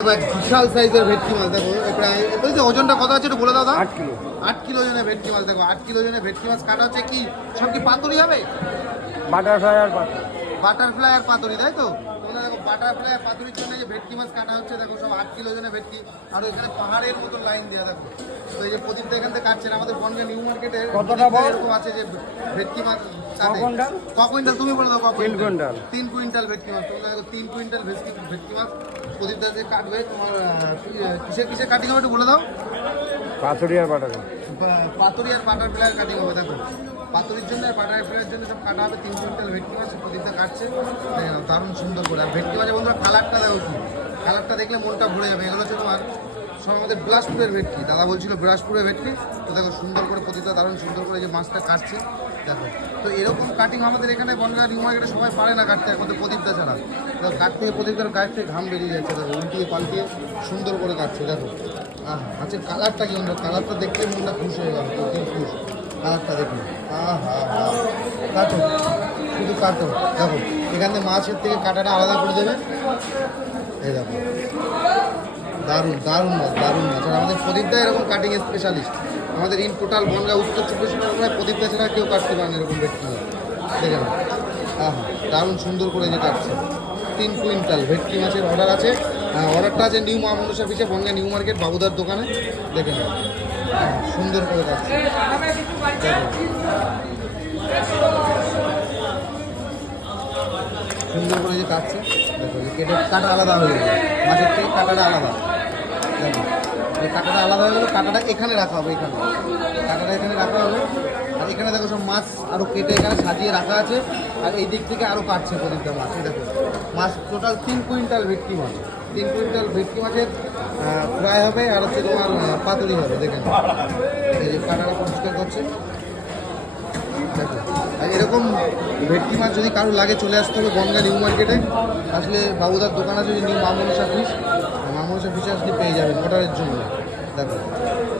বিশাল সাইজের ভেটকি মাছ দেখো, প্রায় বলছি ওজনটা কত আছে একটু বলে দাও। 8 কিলো। 8 কিলো ওজনের ভেটকি মাছ দেখো, 8 কিলো ওজনের ভেটকি মাছ কাটা হচ্ছে কি সব কি পাতুরি হবে? বাটারফ্লাই আর পাতা। বাটারফ্লাই আর পাতুরি, তাই তো? তোমরা দেখো বাটারফ্লাই আর পাতুরির জন্য যে ভেটকি মাছ কাটা হচ্ছে দেখো, সব 8 কিলো ওজনের ভেটকি। আর এখানে পাহাড়ের মতো লাইন দেওয়া দেখো। তো এই যে প্রদীপটা এখান থেকে কাটছেন আমাদের বনগাঁ নিউ মার্কেটে কতটা বড় এরকম আছে যে ভেটকি মাছ কাটে। কুইন্টাল? ক কুইন্টাল তুমি বলে দাও। 3 কুইন্টাল। 3 কুইন্টাল ভেটকি মাছ। তোমরা দেখো 3 কুইন্টাল ভেটকি মাছ প্রদীপটা যে কাটবে। তোমার কিসের কাটিং হবে একটু বলে দাও। পাতুরি আর বাটারফ্লাই। পাতুরি আর বাটারফ্লাই কাটিং হবে দেখো। পাতুরির জন্য আর বাটারফ্লাইয়ের জন্য সব কাটা হবে। 3 কুইন্টাল ভেটকি মাছ প্রদীপটা কাটছে। দেখে নাও দারুণ সুন্দর করে। আর ভেটকি মাছের বন্ধুরা কালারটা দেখো কি, কালারটা দেখলে মনটা ভরে যাবে। এগুলো হচ্ছে তোমার সব আমাদের বিলাসপুরের ভেটকি। দাদা বলছিল বিলাসপুরের ভেটকি। তো দেখো সুন্দর করে প্রদীপটা দারুণ সুন্দর করে যে মাছটা কাটছে দেখো। তো এরকম কাটিং আমাদের এখানে বনগাঁ নিউ মার্কেটে সবাই পারে না কাটতে, একমাত্র প্রদীপটা ছাড়া। দেখো কাটতে প্রদীপটার গায়ের থেকে ঘাম বেরিয়ে যাচ্ছে দেখো, উল্টিয়ে পাল্টিয়ে সুন্দর করে কাটছে দেখো। আচ্ছা কালারটা কি অন্য, কালারটা দেখলে মনটা খুশ হয়ে গেল, প্রচুর খুশ কালারটা দেখুন। কাটো, শুধু কাটো দেখো। এখান থেকে মাছের থেকে কাটাটা আলাদা করে দেবে। এই দেখো দারুণ দারুণ মাছ, দারুণ মাছ। আর আমাদের প্রদীপদা এরকম কাটিং স্পেশালিস্ট। আমাদের ইন টোটাল বনগাঁ উত্তর 24 পরগনায় প্রদীপদা ছাড়া কেউ কাটতে পারে না এরকম ভেটকি মাছ। দেখে না দারুণ সুন্দর করে যে কাটছে। 3 কুইন্টাল ভেটকি মাছের অর্ডার আছে। অর্ডারটা আছে নিউ মা মনসা অফিসে বনগাঁ নিউ মার্কেট বাবুদার দোকানে। দেখে না সুন্দর করে কাটছে সুন্দর করে যে কাটছে দেখো। কেটে কাটা আলাদা হয়ে গেল, মাছের থেকে কাটাটা আলাদা দেখো। এই কাটাটা আলাদা হয়ে গেল, কাটাটা এখানে রাখা হবে। এখানে কাটাটা এখানে রাখা হবে। আর এখানে দেখো সব মাছ আরও কেটে এখানে সাজিয়ে রাখা আছে। আর এই দিক থেকে আরও কাটছে প্রদীপটা মাছ। এই দেখো মাছ টোটাল 3 কুইন্টাল ভেটকি মাছ। 3 কুইন্টাল ভেটকি মাছের ফ্রাই হবে আর হচ্ছে তোমার পাতুরি হবে। দেখেন এই যে কাটাটা পরিষ্কার করছে দেখো। আর এরকম ভেটকি মাছ যদি কারো লাগে চলে আসতে হবে বনগাঁ নিউ মার্কেটে। আসলে বাবুদার দোকান আছে নিউ মা মনসা অফিস, মা মনসা অফিসে আসলে পেয়ে যাবেন অর্ডারের জন্য। দেখো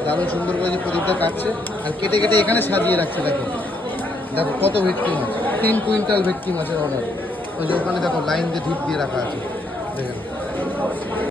দারুণ সুন্দর করে যে প্রদীপটা কাটছে আর কেটে কেটে এখানে সাজিয়ে রাখছে দেখো। দেখো কত ভেটকি মাছ, 3 কুইন্টাল ভেটকি মাছের অর্ডার। ওই যে ওখানে দেখো লাইন দিয়ে ঢিপ দিয়ে রাখা আছে দেখেন।